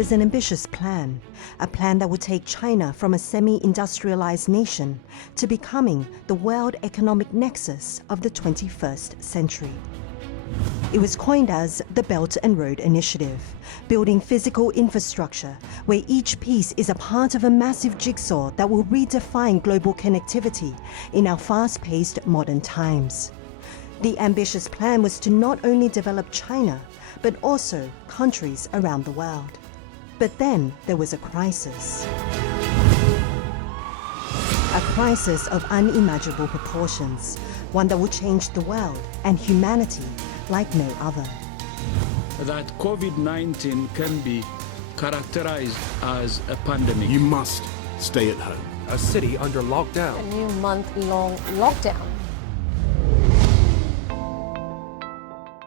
was an ambitious plan, a plan that would take China from a semi-industrialized nation to becoming the world economic nexus of the 21st century. It was coined as the Belt and Road Initiative, building physical infrastructure where each piece is a part of a massive jigsaw that will redefine global connectivity in our fast-paced modern times. The ambitious plan was to not only develop China, but also countries around the world. But then there was a crisis. A crisis of unimaginable proportions, one that would change the world and humanity like no other. That COVID-19 can be characterized as a pandemic. You must stay at home. A city under lockdown. A new month-long lockdown.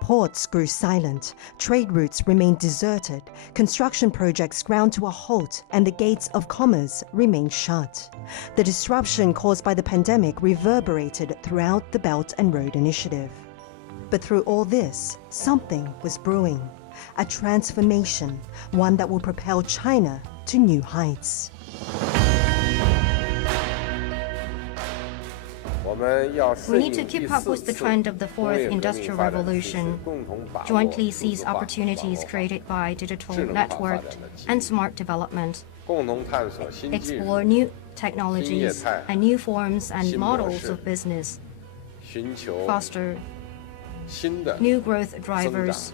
Ports grew silent, trade routes remained deserted, construction projects ground to a halt, and the gates of commerce remained shut. The disruption caused by the pandemic reverberated throughout the Belt and Road Initiative. But through all this, something was brewing, a transformation, one that will propel China to new heights. We need to keep up with the trend of the fourth industrial revolution, jointly seize opportunities created by digital networked and smart development, explore new technologies and new forms and models of business, foster new growth drivers,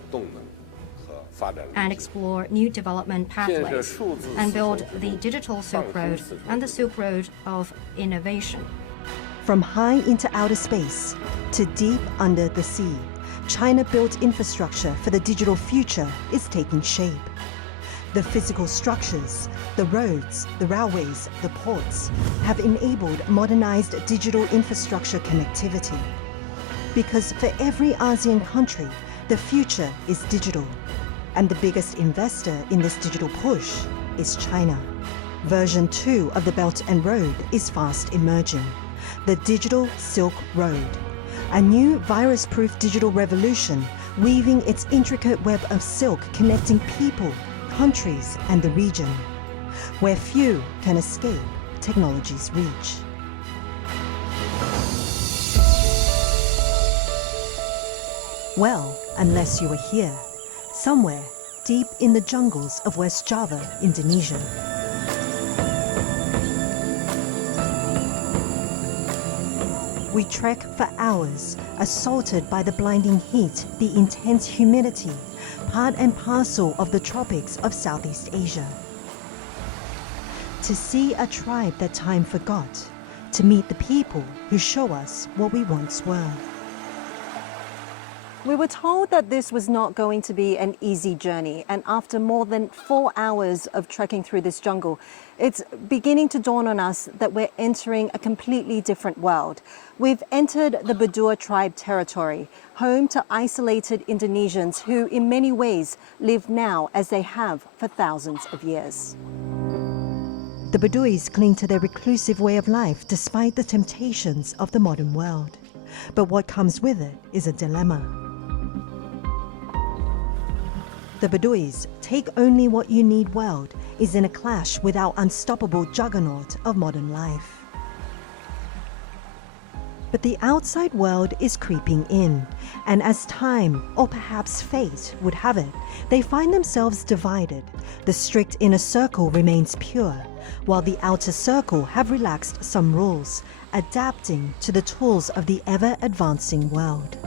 and explore new development pathways, and build the digital Silk Road and the Silk Road of innovation. From high into outer space to deep under the sea, China-built infrastructure for the digital future is taking shape. The physical structures, the roads, the railways, the ports have enabled modernized digital infrastructure connectivity. Because for every ASEAN country, the future is digital. And the biggest investor in this digital push is China. Version 2 of the Belt and Road is fast emerging. The Digital Silk Road, a new virus-proof digital revolution weaving its intricate web of silk connecting people, countries, and the region, where few can escape technology's reach. Well, unless you were here, somewhere deep in the jungles of West Java, Indonesia. We trek for hours, assaulted by the blinding heat, the intense humidity, part and parcel of the tropics of Southeast Asia. To see a tribe that time forgot, to meet the people who show us what we once were. We were told that this was not going to be an easy journey, and after more than 4 hours of trekking through this jungle, it's beginning to dawn on us that we're entering a completely different world. We've entered the Baduy tribe territory, home to isolated Indonesians who in many ways live now as they have for thousands of years. The Baduys cling to their reclusive way of life despite the temptations of the modern world. But what comes with it is a dilemma. The Baduys' take only what you need world is in a clash with our unstoppable juggernaut of modern life. But the outside world is creeping in, and as time, or perhaps fate, would have it, they find themselves divided. The strict inner circle remains pure, while the outer circle have relaxed some rules, adapting to the tools of the ever-advancing world.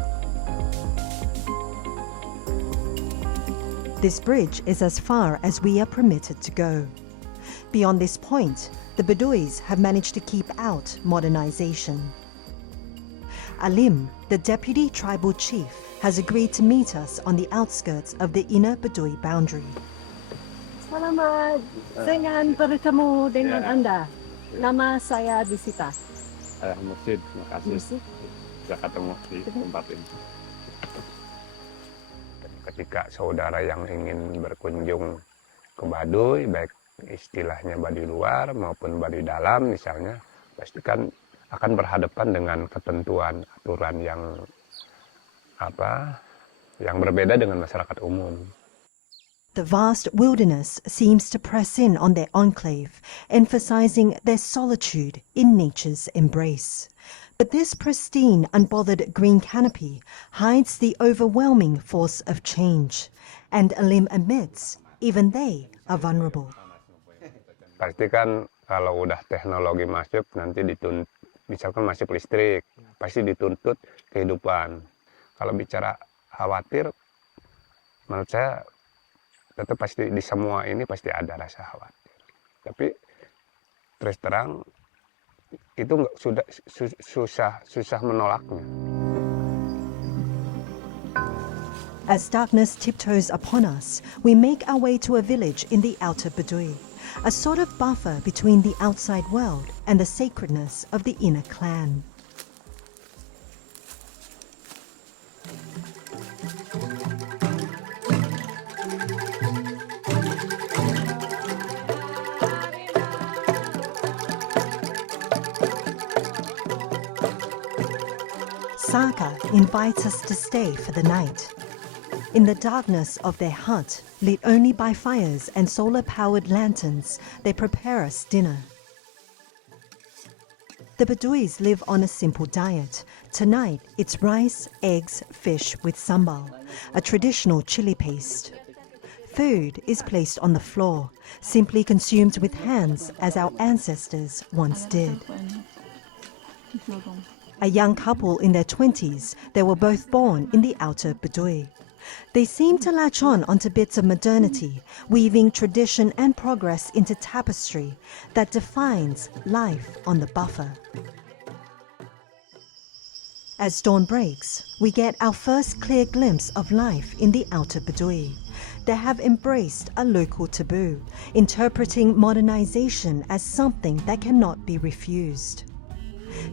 This bridge is as far as we are permitted to go. Beyond this point, the Baduys have managed to keep out modernization. Alim, the deputy tribal chief, has agreed to meet us on the outskirts of the inner Baduy boundary. Selamat dengan bertemu dengan Anda. Nama saya Dusita. Saya Mursid, terima kasih. Bisa ketemu di tempat ini. Ketika saudara yang ingin berkunjung ke Baduy, baik istilahnya Baduy luar maupun Baduy dalam misalnya, pasti kan akan berhadapan dengan ketentuan aturan yang berbeda dengan masyarakat umum. The vast wilderness seems to press in on their enclave, emphasizing their solitude in nature's embrace. But this pristine, unbothered green canopy hides the overwhelming force of change. And Alim admits, even they are vulnerable. Pasti kan kalau udah teknologi masuk, nanti misalkan masuk listrik, pasti dituntut kehidupan. Kalau bicara khawatir, menurut saya tetap pasti di semua ini pasti ada rasa khawatir. Tapi terus terang itu susah menolaknya. As darkness tiptoes upon us, we make our way to a village in the outer Baduy, a sort of buffer between the outside world and the sacredness of the inner clan. Saka invites us to stay for the night. In the darkness of their hut, lit only by fires and solar-powered lanterns, they prepare us dinner. The Baduis live on a simple diet. Tonight, it's rice, eggs, fish with sambal, a traditional chili paste. Food is placed on the floor, simply consumed with hands as our ancestors once did. A young couple in their 20s, they were both born in the outer Baduy. They seem to latch onto bits of modernity, weaving tradition and progress into tapestry that defines life on the buffer. As dawn breaks, we get our first clear glimpse of life in the outer Baduy. They have embraced a local taboo, interpreting modernization as something that cannot be refused.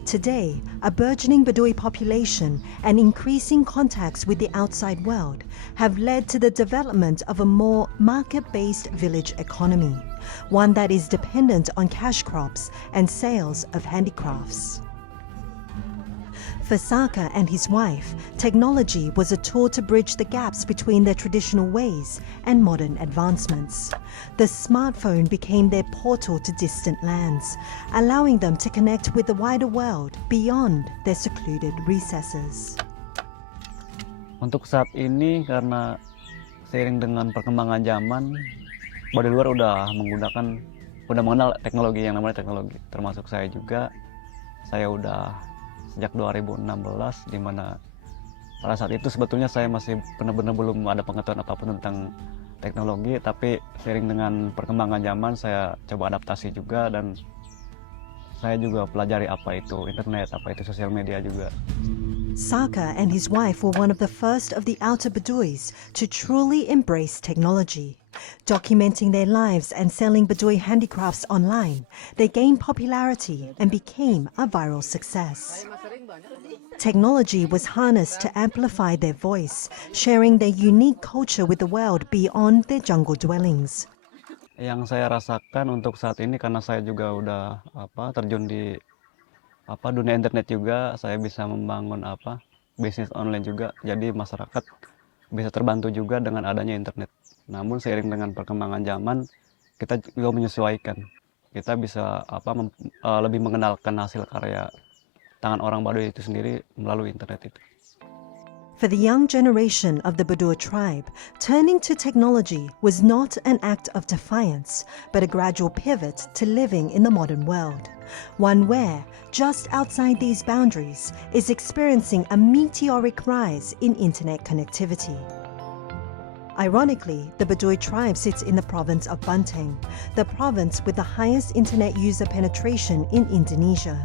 Today, a burgeoning Baduy population and increasing contacts with the outside world have led to the development of a more market-based village economy, one that is dependent on cash crops and sales of handicrafts. For Saka and his wife, technology was a tool to bridge the gaps between their traditional ways and modern advancements. The smartphone became their portal to distant lands, allowing them to connect with the wider world beyond their secluded recesses. Untuk saat ini, karena seiring dengan perkembangan zaman, baduy luar udah mengenal teknologi yang namanya teknologi. Termasuk saya juga, saya udah sejak 2016, di mana pada saat itu sebetulnya saya masih benar-benar belum ada pengetahuan apapun tentang teknologi, tapi seiring dengan perkembangan zaman saya coba adaptasi juga, dan saya juga pelajari apa itu internet, apa itu sosial media juga. Saka and his wife were one of the first of the outer Baduis to truly embrace technology. Documenting their lives and selling Baduy handicrafts online, they gained popularity and became a viral success. Technology was harnessed to amplify their voice, sharing their unique culture with the world beyond their jungle dwellings. Yang saya rasakan untuk saat ini, karena saya juga udah terjun di dunia internet juga, saya bisa membangun bisnis online juga, jadi masyarakat bisa terbantu juga dengan adanya internet. Namun seiring dengan perkembangan zaman, kita juga menyesuaikan. Kita bisa lebih mengenalkan hasil karya tangan orang Baduy itu sendiri melalui internet itu. For the young generation of the Baduy tribe, turning to technology was not an act of defiance, but a gradual pivot to living in the modern world. One where, just outside these boundaries, is experiencing a meteoric rise in internet connectivity. Ironically, the Baduy tribe sits in the province of Banten, the province with the highest internet user penetration in Indonesia.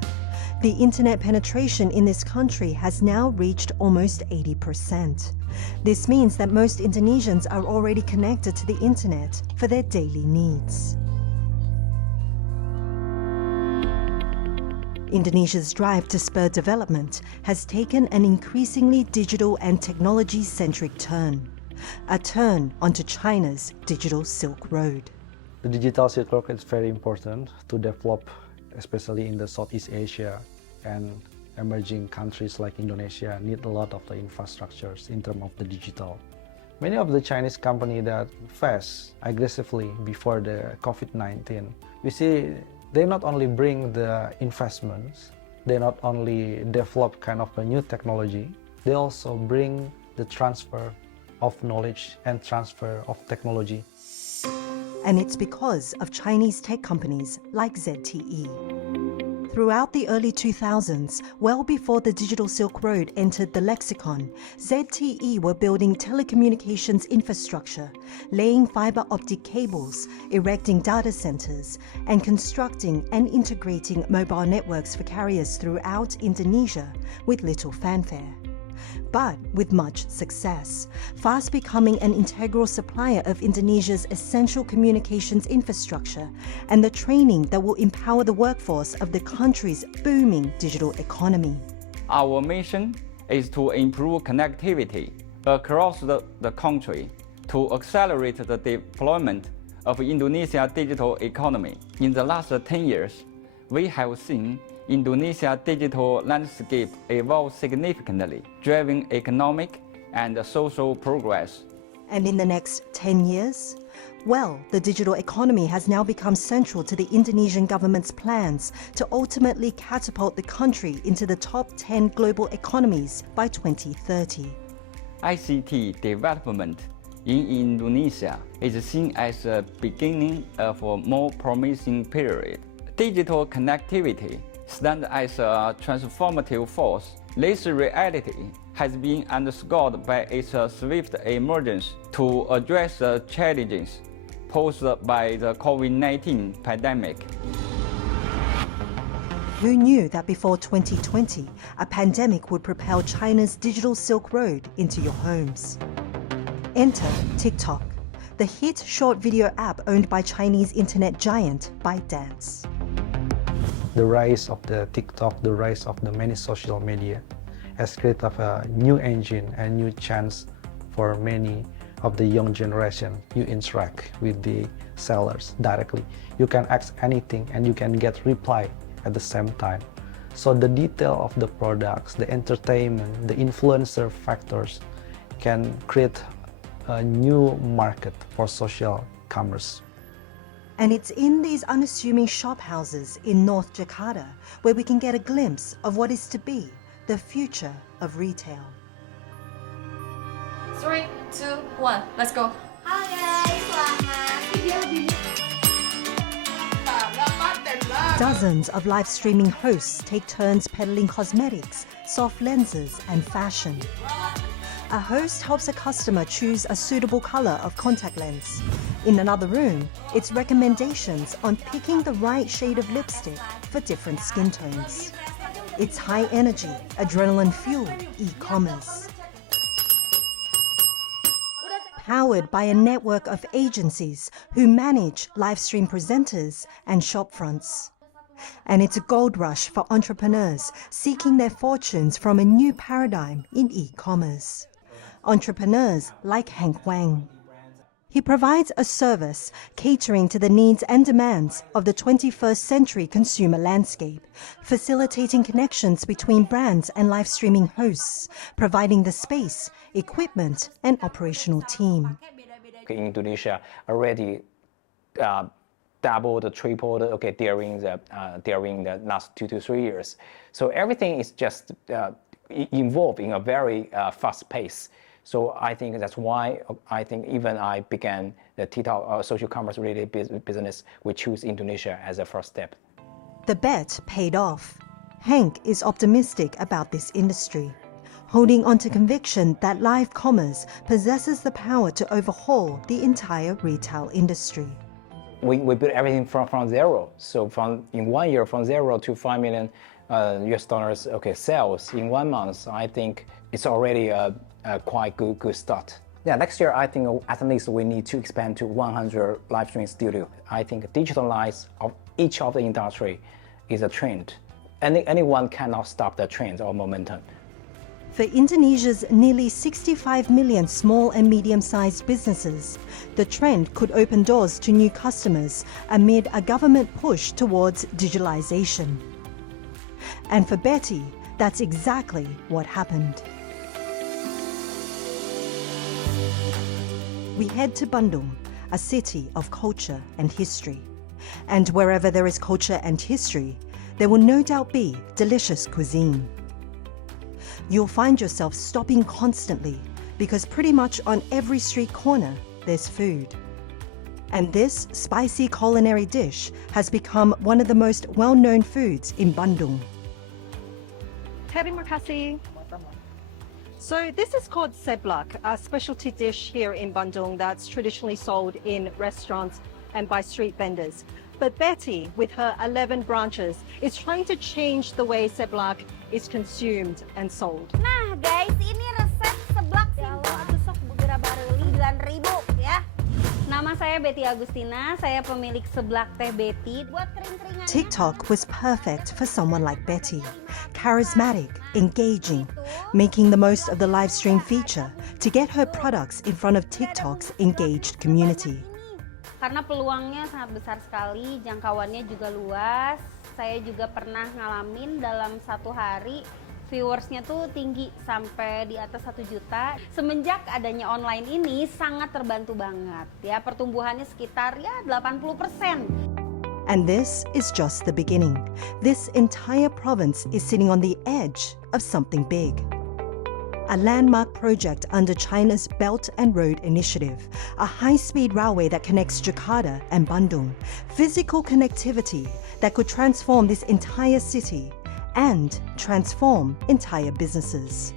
The internet penetration in this country has now reached almost 80%. This means that most Indonesians are already connected to the internet for their daily needs. Indonesia's drive to spur development has taken an increasingly digital and technology-centric turn. A turn onto China's digital Silk Road. The digital Silk Road is very important to develop, especially in the Southeast Asia, and emerging countries like Indonesia need a lot of the infrastructures in terms of the digital. Many of the Chinese companies that faced aggressively before the COVID-19, we see they not only bring the investments, they not only develop kind of a new technology, they also bring the transfer of knowledge and transfer of technology. And it's because of Chinese tech companies like ZTE. Throughout the early 2000s, well before the digital Silk Road entered the lexicon, ZTE were building telecommunications infrastructure, laying fiber optic cables, erecting data centers, and constructing and integrating mobile networks for carriers throughout Indonesia with little fanfare. But with much success, fast becoming an integral supplier of Indonesia's essential communications infrastructure and the training that will empower the workforce of the country's booming digital economy. Our mission is to improve connectivity across the country to accelerate the deployment of Indonesia's digital economy. In the last 10 years, we have seen Indonesia's digital landscape evolve significantly, driving economic and social progress. And in the next 10 years? Well, the digital economy has now become central to the Indonesian government's plans to ultimately catapult the country into the top 10 global economies by 2030. ICT development in Indonesia is seen as the beginning of a more promising period. Digital connectivity stands as a transformative force. This reality has been underscored by its swift emergence to address the challenges posed by the COVID-19 pandemic. Who knew that before 2020, a pandemic would propel China's digital Silk Road into your homes? Enter TikTok, the hit short video app owned by Chinese internet giant ByteDance. The rise of the TikTok, the rise of the many social media has created a new engine and new chance for many of the young generation. You interact with the sellers directly. You can ask anything and you can get reply at the same time. So the detail of the products, the entertainment, the influencer factors can create a new market for social commerce. And it's in these unassuming shop houses in North Jakarta where we can get a glimpse of what is to be the future of retail. 3, 2, 1, let's go. Halo guys, selamat. Dozens of live streaming hosts take turns peddling cosmetics, soft lenses, and fashion. A host helps a customer choose a suitable color of contact lens. In another room, it's recommendations on picking the right shade of lipstick for different skin tones. It's high energy, adrenaline-fueled e-commerce. Powered by a network of agencies who manage live stream presenters and shop fronts. And it's a gold rush for entrepreneurs seeking their fortunes from a new paradigm in e-commerce. Entrepreneurs like Hank Wang. He provides a service catering to the needs and demands of the 21st century consumer landscape, facilitating connections between brands and live streaming hosts, providing the space, equipment, and operational team. In Indonesia, already doubled, tripled, during the last 2 to 3 years. So everything is just involved in a very fast pace. So I think that's why even I began the TikTok social commerce related business. We choose Indonesia as a first step. The bet paid off. Hank is optimistic about this industry, holding on to conviction that live commerce possesses the power to overhaul the entire retail industry. We built everything from zero. So in 1 year, from 0 to $5 million US dollars sales in 1 month, I think it's already a quite good start. Yeah, next year I think at least we need to expand to 100 live streaming studio. I think digitalize of each of the industry is a trend. Anyone cannot stop the trend or momentum. For Indonesia's nearly 65 million small and medium-sized businesses, the trend could open doors to new customers amid a government push towards digitalization. And for Betty, that's exactly what happened. we head to Bandung, a city of culture and history. And wherever there is culture and history, there will no doubt be delicious cuisine. You'll find yourself stopping constantly because pretty much on every street corner, there's food. And this spicy culinary dish has become one of the most well-known foods in Bandung. Terima kasih. So this is called seblak, a specialty dish here in Bandung that's traditionally sold in restaurants and by street vendors. But Betty, with her 11 branches, is trying to change the way seblak is consumed and sold. Nah guys, ini resep seblak simple. Sok beberapa bareli 9.000 ya. Nama saya Betty Agustina, saya pemilik seblak teh Betty. Buat kering-keringan. TikTok was perfect for someone like Betty. Charismatic, engaging, making the most of the live stream feature to get her products in front of TikTok's engaged community. Karena peluangnya sangat besar sekali, jangkauannya juga luas. Saya juga pernah ngalamin dalam satu hari viewersnya tuh tinggi sampai di atas 1 juta. Semenjak adanya online ini sangat terbantu banget ya, pertumbuhannya sekitar ya 80%. And this is just the beginning. This entire province is sitting on the edge of something big. A landmark project under China's Belt and Road Initiative, a high-speed railway that connects Jakarta and Bandung, physical connectivity that could transform this entire city and transform entire businesses.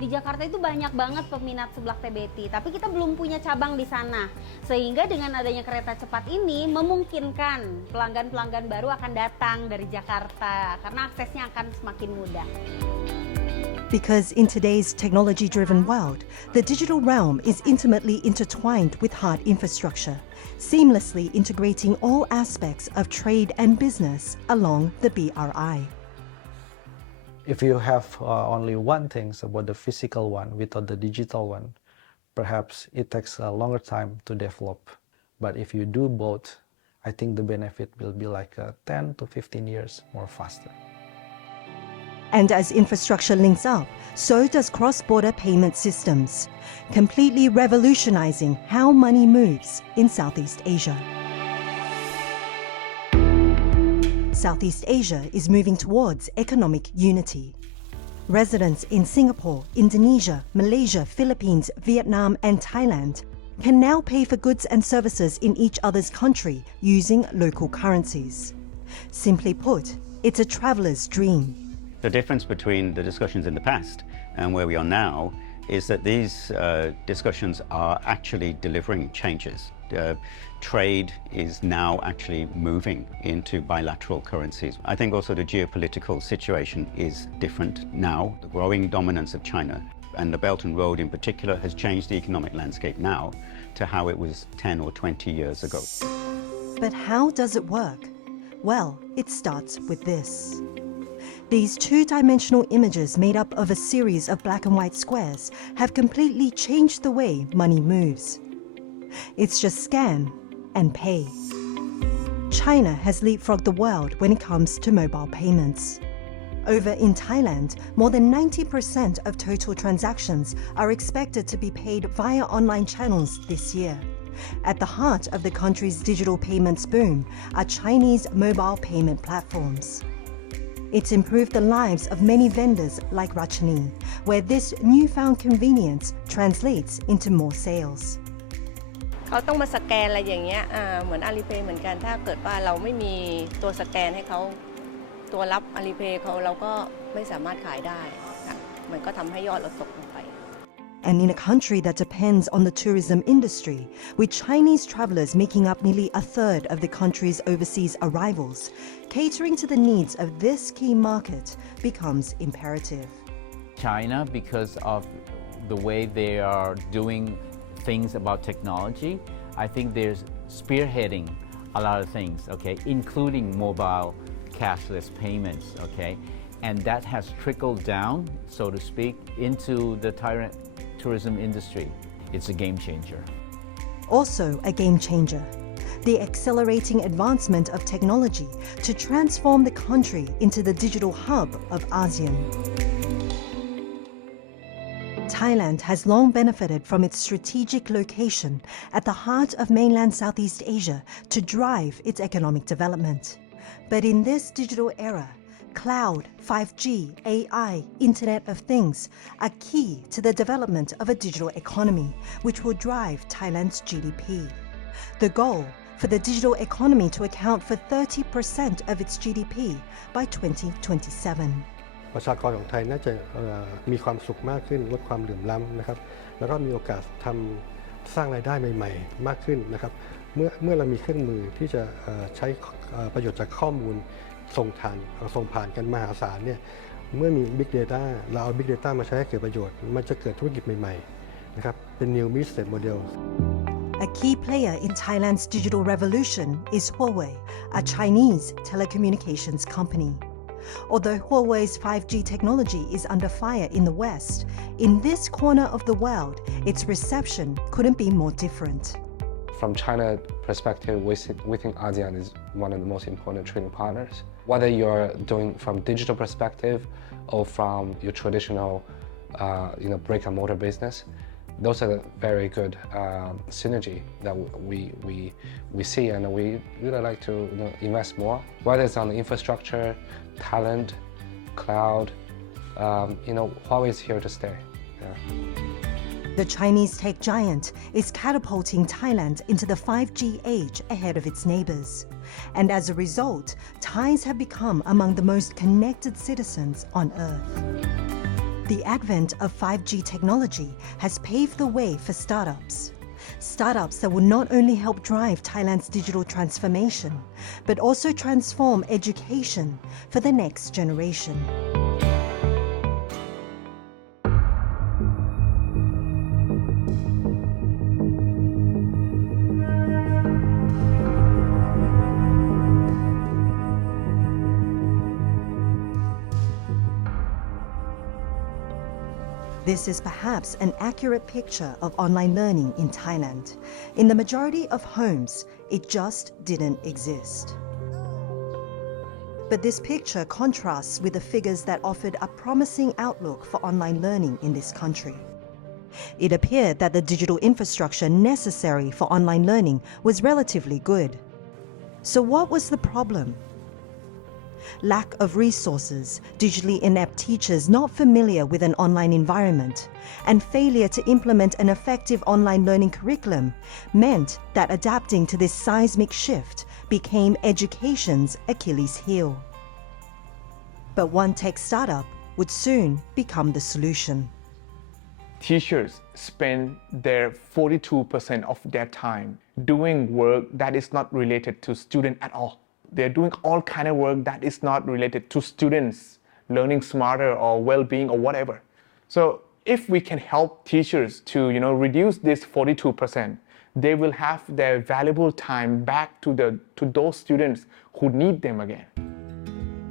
Di Jakarta itu banyak banget peminat seblak teh Betty, tapi kita belum punya cabang di sana. Sehingga dengan adanya kereta cepat ini memungkinkan pelanggan-pelanggan baru akan datang dari Jakarta karena aksesnya akan semakin mudah. Because in today's technology-driven world, the digital realm is intimately intertwined with hard infrastructure, seamlessly integrating all aspects of trade and business along the BRI. If you have only one thing about the physical one without the digital one, perhaps it takes a longer time to develop. But if you do both, I think the benefit will be like 10 to 15 years more faster. And as infrastructure links up, so does cross-border payment systems, completely revolutionizing how money moves in Southeast Asia. Southeast Asia is moving towards economic unity. Residents in Singapore, Indonesia, Malaysia, Philippines, Vietnam, and Thailand can now pay for goods and services in each other's country using local currencies. Simply put, it's a traveler's dream. The difference between the discussions in the past and where we are now is that these discussions are actually delivering changes. Trade is now actually moving into bilateral currencies. I think also the geopolitical situation is different now. The growing dominance of China and the Belt and Road in particular has changed the economic landscape now to how it was 10 or 20 years ago. But how does it work? Well, it starts with this. These two-dimensional images made up of a series of black and white squares have completely changed the way money moves. It's just scan and pay. China has leapfrogged the world when it comes to mobile payments. Over in Thailand, more than 90% of total transactions are expected to be paid via online channels this year. At the heart of the country's digital payments boom are Chinese mobile payment platforms. It's improved the lives of many vendors like Rachani, where this newfound convenience translates into more sales. เขาต้องมาสแกนอะไรอย่างเงี้ยเหมือน Alipay เหมือนกันถ้าเกิดว่าเราไม่มีตัวสแกนให้เขาตัวรับ Alipay เขาเราก็ไม่สามารถขายได้ค่ะมันก็ทำให้ยอดเราตกลงไป And in a country that depends on the tourism industry, with Chinese travelers making up nearly a third of the country's overseas arrivals, catering to the needs of this key market becomes imperative. China, because of the way they are doing things about technology, I think there's spearheading a lot of things, okay, including mobile cashless payments, okay, and that has trickled down, so to speak, into the tourism industry. It's a game changer. Also a game changer, the accelerating advancement of technology to transform the country into the digital hub of ASEAN. Thailand has long benefited from its strategic location at the heart of mainland Southeast Asia to drive its economic development. But in this digital era, cloud, 5G, AI, Internet of Things are key to the development of a digital economy, which will drive Thailand's GDP. The goal for the digital economy to account for 30% of its GDP by 2027. ประชากรของไทยน่าจะมีความสุขมากขึ้นลดความเหลื่อมล้ำนะครับแล้วก็มีโอกาสสร้างรายได้ใหม่ๆมากขึ้นนะครับเมื่อเรามีเครื่องมือที่จะใช้ประโยชน์จากข้อมูลส่งผ่านกันมหาศาลเนี่ยเมื่อมี Big Data เราเอา Big Data มาใช้ให้เกิดประโยชน์มันจะเกิดธุรกิจใหม่ๆนะครับเป็น New Business Model. A key player in Thailand's digital revolution is Huawei, a Chinese telecommunications company. Although Huawei's 5G technology is under fire in the West, in this corner of the world, its reception couldn't be more different. From China's perspective, we think ASEAN is one of the most important trading partners. Whether you're doing from digital perspective or from your traditional brick and mortar business, those are the very good synergy that we see, and we really like to invest more. Whether it's on the infrastructure, talent, cloud, Huawei is here to stay. Yeah. The Chinese tech giant is catapulting Thailand into the 5G age ahead of its neighbors. And as a result, Thais have become among the most connected citizens on Earth. The advent of 5G technology has paved the way for startups. Startups that will not only help drive Thailand's digital transformation, but also transform education for the next generation. This is perhaps an accurate picture of online learning in Thailand. In the majority of homes, it just didn't exist. But this picture contrasts with the figures that offered a promising outlook for online learning in this country. It appeared that the digital infrastructure necessary for online learning was relatively good. So what was the problem? Lack of resources, digitally inept teachers not familiar with an online environment, and failure to implement an effective online learning curriculum meant that adapting to this seismic shift became education's Achilles heel. But one tech startup would soon become the solution. Teachers spend their 42% of their time doing work that is not related to students at all. They're doing all kind of work that is not related to students learning smarter or well-being or whatever. So if we can help teachers to reduce this 42%, they will have their valuable time back to those students who need them again.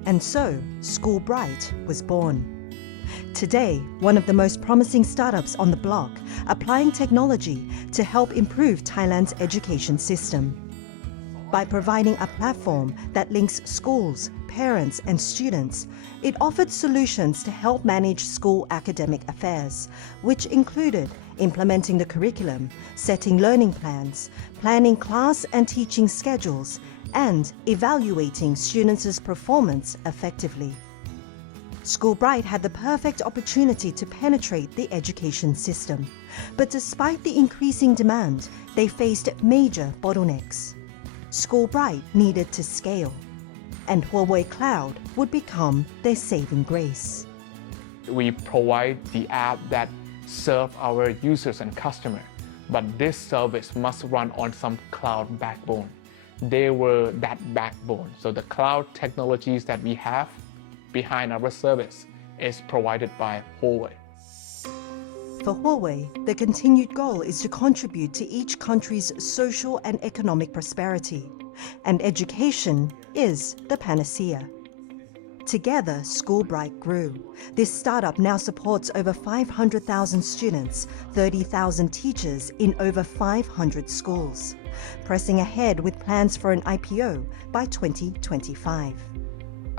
And so School Bright was born. Today, one of the most promising startups on the block, applying technology to help improve Thailand's education system. By providing a platform that links schools, parents, and students, it offered solutions to help manage school academic affairs, which included implementing the curriculum, setting learning plans, planning class and teaching schedules, and evaluating students' performance effectively. School Bright had the perfect opportunity to penetrate the education system, but despite the increasing demand, they faced major bottlenecks. School Bright needed to scale, and Huawei Cloud would become their saving grace. We provide the app that serve our users and customers, but this service must run on some cloud backbone. They were that backbone. So the cloud technologies that we have behind our service is provided by Huawei. For Huawei, the continued goal is to contribute to each country's social and economic prosperity, and education is the panacea. Together, School Bright grew. This startup now supports over 500,000 students, 30,000 teachers in over 500 schools, pressing ahead with plans for an IPO by 2025.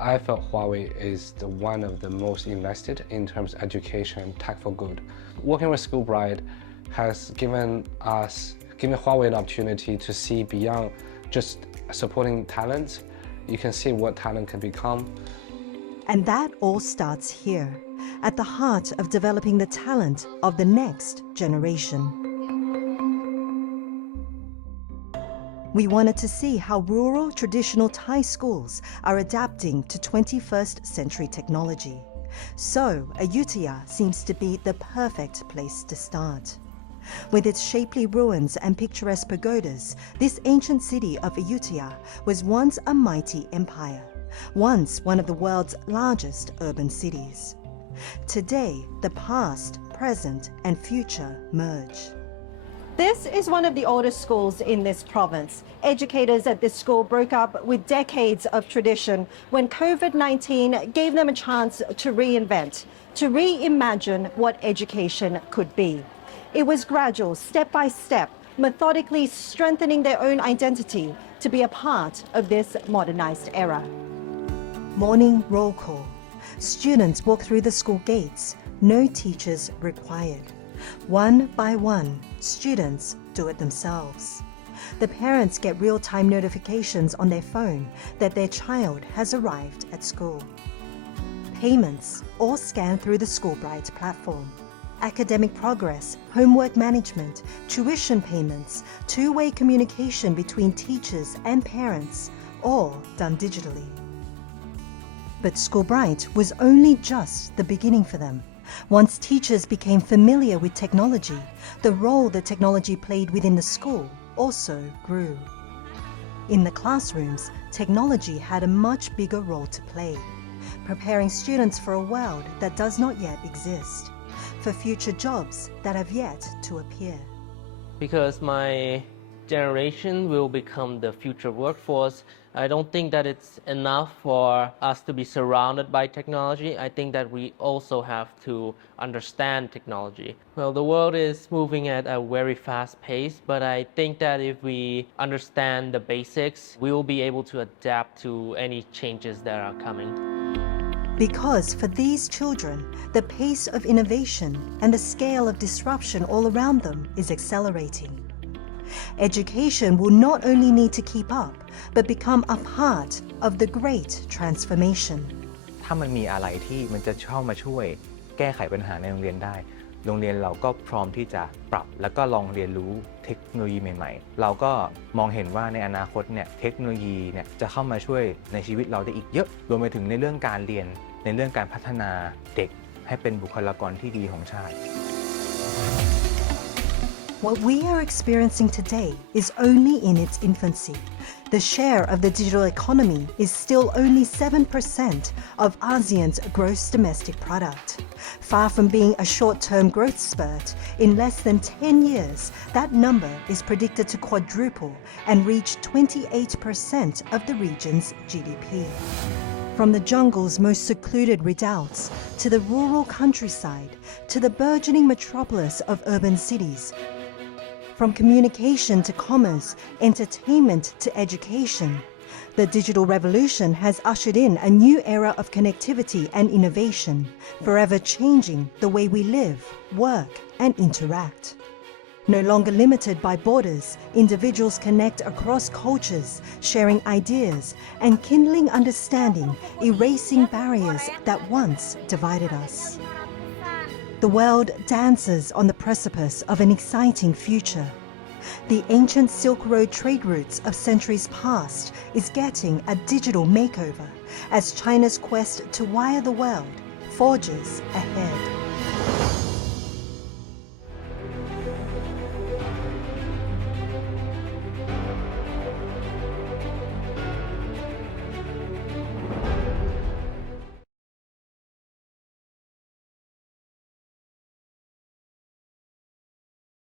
I felt Huawei is one of the most invested in terms of education and tech for good. working with Schoolbright has given Huawei an opportunity to see beyond just supporting talent. You can see what talent can become. And that all starts here, at the heart of developing the talent of the next generation. We wanted to see how rural traditional Thai schools are adapting to 21st century technology. So, Ayutthaya seems to be the perfect place to start. With its shapely ruins and picturesque pagodas, this ancient city of Ayutthaya was once a mighty empire, once one of the world's largest urban cities. Today, the past, present, and future merge. This is one of the oldest schools in this province. Educators at this school broke up with decades of tradition when COVID-19 gave them a chance to reinvent, to reimagine what education could be. It was gradual, step by step, methodically strengthening their own identity to be a part of this modernized era. Morning roll call. Students walk through the school gates, no teachers required. One by one, students do it themselves. The parents get real-time notifications on their phone that their child has arrived at school. Payments all scanned through the Schoolbright platform. Academic progress, homework management, tuition payments, two-way communication between teachers and parents, all done digitally. But Schoolbright was only just the beginning for them. Once teachers became familiar with technology, the role that technology played within the school also grew. In the classrooms, technology had a much bigger role to play, preparing students for a world that does not yet exist, for future jobs that have yet to appear. Because my generation will become the future workforce, I don't think that it's enough for us to be surrounded by technology. I think that we also have to understand technology. Well, the world is moving at a very fast pace, but I think that if we understand the basics, we will be able to adapt to any changes that are coming. Because for these children, the pace of innovation and the scale of disruption all around them is accelerating. Education will not only need to keep up, but become a part of the great transformation. ถ้ามันมีอะไรที่มันจะเข้ามาช่วยแก้ไขปัญหาในโรงเรียนได้ โรงเรียนเราก็พร้อมที่จะปรับแล้วก็ลองเรียนรู้เทคโนโลยีใหม่ๆ เราก็มองเห็นว่าในอนาคตเนี่ยเทคโนโลยีเนี่ยจะเข้ามาช่วยในชีวิตเราได้อีกเยอะ รวมไปถึงในเรื่องการเรียนในเรื่องการพัฒนาเด็กให้เป็นบุคลากรที่ดีของชาติ What we are experiencing today is only in its infancy. The share of the digital economy is still only 7% of ASEAN's gross domestic product. Far from being a short-term growth spurt, in less than 10 years, that number is predicted to quadruple and reach 28% of the region's GDP. From the jungle's most secluded redoubts, to the rural countryside, to the burgeoning metropolis of urban cities, from communication to commerce, entertainment to education, the digital revolution has ushered in a new era of connectivity and innovation, forever changing the way we live, work, and interact. No longer limited by borders, individuals connect across cultures, sharing ideas and kindling understanding, erasing barriers that once divided us. The world dances on the precipice of an exciting future. The ancient Silk Road trade routes of centuries past is getting a digital makeover as China's quest to wire the world forges ahead.